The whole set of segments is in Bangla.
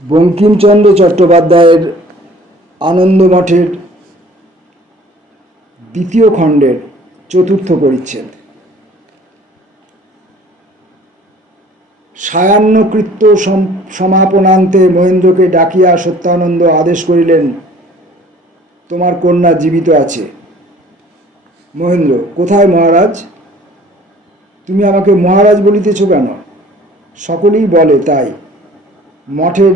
বঙ্কিমচন্দ্র চট্টোপাধ্যায়ের আনন্দমঠের দ্বিতীয় খণ্ডের চতুর্থ পরিচ্ছেদ। সায়াহ্নকৃত্য সমাপনান্তে মহেন্দ্রকে ডাকিয়া সত্যানন্দ আদেশ করিলেন, তোমার কন্যা জীবিত আছে। মহেন্দ্র, কোথায় মহারাজ? তুমি আমাকে মহারাজ বলিতেছ কেন? সকলেই বলে তাই। মঠের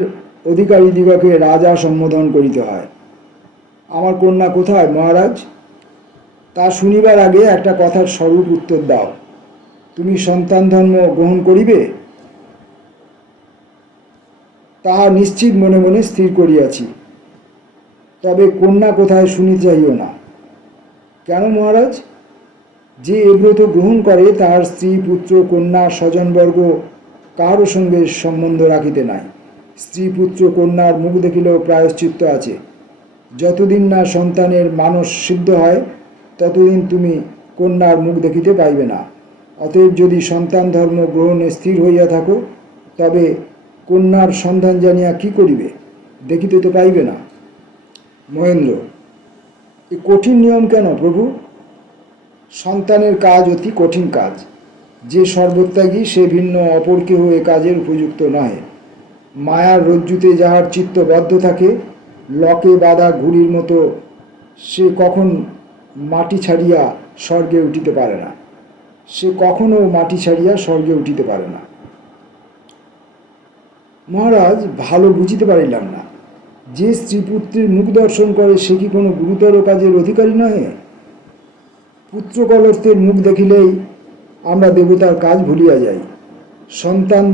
অধিকারীদিগকে রাজা সম্বোধন করিতে হয়। আমার কন্যা কোথায় মহারাজ? তা শুনিবার আগে একটা কথার স্বরূপ উত্তর দাও। তুমি সন্তান ধর্ম গ্রহণ করিবে? তাহা নিশ্চিত মনে মনে স্থির করিয়াছি, তবে কন্যা কোথায় শুনিতে চাহিও না। কেন মহারাজ? যে এ ব্রত গ্রহণ করে তাহার স্ত্রী পুত্র কন্যা স্বজনবর্গ কারো সঙ্গে সম্বন্ধ রাখিতে নাই। স্ত্রী পুত্র কন্যার মুখ দেখিলেও প্রায়শ্চিত্ত আছে। যতদিন না সন্তানের মানস সিদ্ধ হয় ততদিন তুমি কন্যার মুখ দেখিতে পাইবে না। অতএব যদি সন্তান ধর্ম গ্রহণে স্থির হইয়া থাকো, তবে কন্যার সন্ধান জানিয়া কি করিবে? দেখিতে তো পাইবে না। মহেন্দ্র, এ কঠিন নিয়ম কেন প্রভু? সন্তানের কাজ অতি কঠিন কাজ। যে সর্বত্যাগী সে ভিন্ন অপর কেহ এ কাজের উপযুক্ত নহে। মায়ার রজ্জুতে যাহার চিত্ত বদ্ধ থাকে, লকে বাঁধা ঘুড়ির মতো সে কখন মাটি ছাড়িয়া স্বর্গে উঠিতে পারে না। সে কখনো মাটি ছাড়িয়া স্বর্গে উঠিতে পারে না। মহারাজ, ভালো বুঝিতে পারিলাম না। যে স্ত্রী পুত্রের মুখ দর্শন করে সে কি কোনো গুরুতর কাজের অধিকারী নহে? পুত্রকলত্বের মুখ দেখিলেই আমরা দেবতার কাজ ভুলিয়া যাই। সন্তান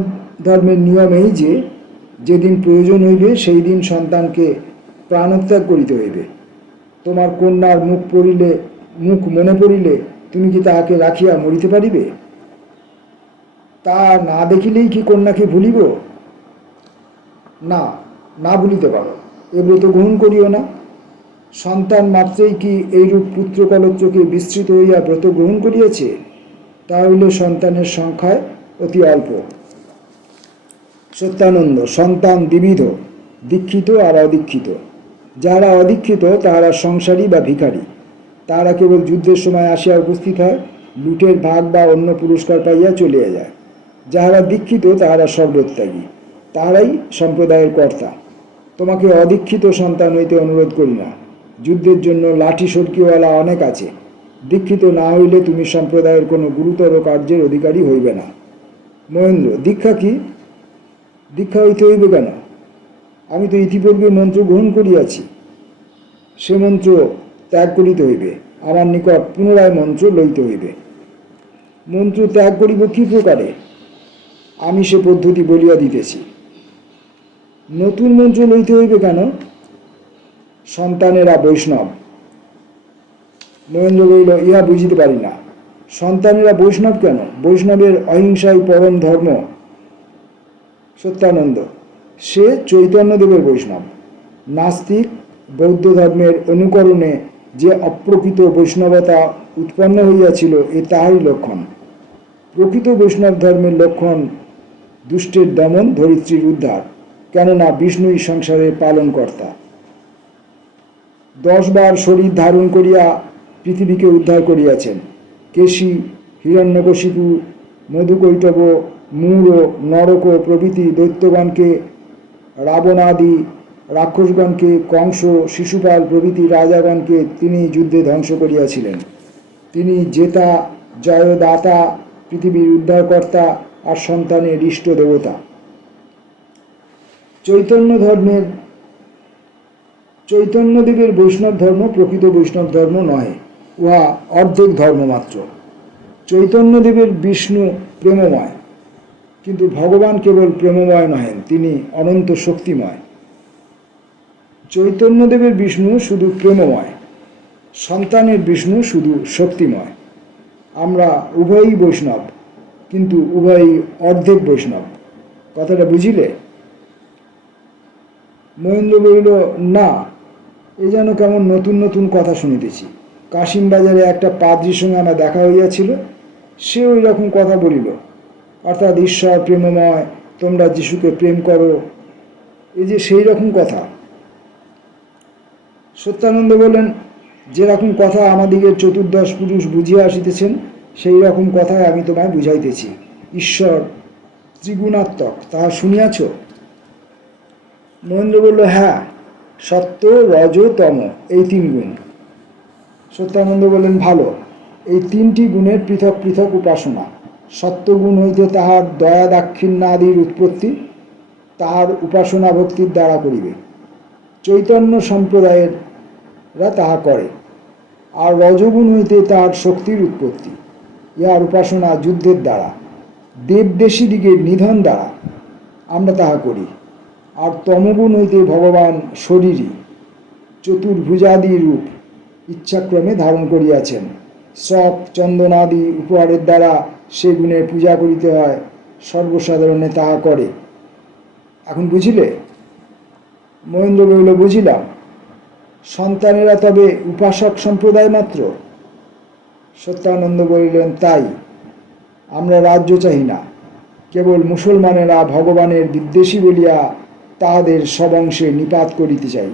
ধর্মের নিয়ম এই যে, যেদিন প্রয়োজন হইবে সেই দিন সন্তানকে প্রাণত্যাগ করিতে হইবে। তোমার কন্যার মুখ মনে পড়িলে তুমি কি তাহাকে রাখিয়া মরিতে পারিবে? তা না দেখিলেই কি কন্যাকে ভুলিব? না, না ভুলিতে পারো। এ ব্রত গ্রহণ করিও না। সন্তান মাত্রেই কি এইরূপ পুত্রকলত্রকে বিস্তৃত হইয়া ব্রত গ্রহণ করিয়াছে? তা হইলে সন্তানের সংখ্যায় অতি অল্প। সত্যানন্দ, সন্তান দ্বিবিধ, দীক্ষিত আর অদীক্ষিত। যারা অদীক্ষিত তাহারা সংসারী বা ভিখারি। তাহারা কেবল যুদ্ধের সময় আসিয়া উপস্থিত হয়, লুটের ভাগ বা অন্য পুরস্কার পাইয়া চলিয়া যায়। যাহারা দীক্ষিত তাহারা সর্বত্যাগী, তাহারাই সম্প্রদায়ের কর্তা। তোমাকে অদীক্ষিত সন্তান হইতে অনুরোধ করি না। যুদ্ধের জন্য লাঠি সরকিওয়ালা অনেক আছে। দীক্ষিত না হইলে তুমি সম্প্রদায়ের কোনো গুরুতর কার্যের অধিকারী হইবে না। মহেন্দ্র, দীক্ষা কি? দীক্ষা হইতে হইবে কেন? আমি তো ইতিপূর্বে মন্ত্র গ্রহণ করিয়াছি। সে মন্ত্র ত্যাগ করিতে হইবে। আমার নিকট পুনরায় মন্ত্র লইতে হইবে। মন্ত্র ত্যাগ করিব কি প্রকারে? আমি সে পদ্ধতি বলিয়া দিতেছি। নতুন মন্ত্র লইতে হইবে কেন? সন্তানেরা বৈষ্ণব। মহেন্দ্র বলিল, ইহা বুঝিতে পারি না। সন্তানেরা বৈষ্ণব কেন? বৈষ্ণবের অহিংসাই পরম ধর্ম। সত্যানন্দ, সে চৈতন্যদেবের বৈষ্ণব। নাস্তিক বৌদ্ধ ধর্মের অনুকরণে যে অপ্রকৃত বৈষ্ণবতা উৎপন্ন হইয়াছিল, এ তাহারই লক্ষণ। প্রকৃত বৈষ্ণব ধর্মের লক্ষণ দুষ্টের দমন, ধরিত্রীর উদ্ধার। কেননা বিষ্ণুই সংসারের পালনকর্তা। 10 বার শরীর ধারণ করিয়া পৃথিবীকে উদ্ধার করিয়াছেন। কেশী, হিরণ্যকশিপু, মধুকৈটব, মূঢ়, নরক প্রভৃতি দৈত্যগণকে, রাবণাদি রাক্ষসগণকে, কংস, শিশুপাল প্রভৃতি রাজাগণকে তিনি যুদ্ধে ধ্বংস করিয়াছিলেন। তিনি জেতা, জয়দাতা, পৃথিবীর উদ্ধারকর্তা আর সন্তানের ইষ্ট দেবতা। চৈতন্যদেবের বৈষ্ণব ধর্ম প্রকৃত বৈষ্ণব ধর্ম নহে, উহা অর্ধেক ধর্ম মাত্র। চৈতন্যদেবের বিষ্ণু প্রেমময়, কিন্তু ভগবান কেবল প্রেমময় নহেন, তিনি অনন্ত শক্তিময়। চৈতন্যদেবের বিষ্ণু শুধু প্রেমময়, সন্তানের বিষ্ণু শুধু শক্তিময়। আমরা উভয়ই বৈষ্ণব, কিন্তু উভয়ই অর্ধেক বৈষ্ণব। কথাটা বুঝিলে? মহেন্দ্র বলিল, না, এ যেন কেমন নতুন নতুন কথা শুনিতেছি। কাশিমবাজারে একটা পাদ্রীর সঙ্গে আমার দেখা হইয়াছিল, সে ওই রকম কথা বলিল। অর্থাৎ ঈশ্বর প্রেমময়, তোমরা যিশুকে প্রেম করো, এই যে সেই রকম কথা। সত্যানন্দ বললেন, যেরকম কথা আমাদিগের চতুর্দশ পুরুষ বুঝিয়া আসিতেছেন, সেই রকম কথাই আমি তোমায় বুঝাইতেছি। ঈশ্বর ত্রিগুণাত্মক, তাহা শুনিয়াছ? মহেন্দ্র বলল, হ্যাঁ, সত্য, রজ, তম, এই 3 গুণ। সত্যানন্দ বললেন, ভালো, এই 3টি গুণের পৃথক পৃথক উপাসনা। সত্যগুণ হইতে তাহার দয়া দাক্ষিণ্যাদির উৎপত্তি, তাহার উপাসনা ভক্তির দ্বারা করিবে। চৈতন্য সম্প্রদায়েরা তাহা করে। আর রজগুণ হইতে তাহার শক্তির উৎপত্তি, ইহার উপাসনা যুদ্ধের দ্বারা, দেবদেশীদিগের নিধন দ্বারা আমরা তাহা করি। আর তমগুণ হইতে ভগবান শরীরী চতুর্ভুজাদি রূপ ইচ্ছাক্রমে ধারণ করিয়াছেন। শক চন্দনাদি উপহারের দ্বারা সে গুণের পূজা করিতে হয়, সর্বসাধারণে তাহা করে। এখন বুঝিলে? মহেন্দ্র কহিল, বুঝিলাম। সন্তানেরা তবে উপাসক সম্প্রদায় মাত্র? সত্যানন্দ বলিলেন, তাই। আমরা রাজ্য চাহি না, কেবল মুসলমানেরা ভগবানের বিদ্বেষী বলিয়া তাহাদের সবংশে নিপাত করিতে চাই।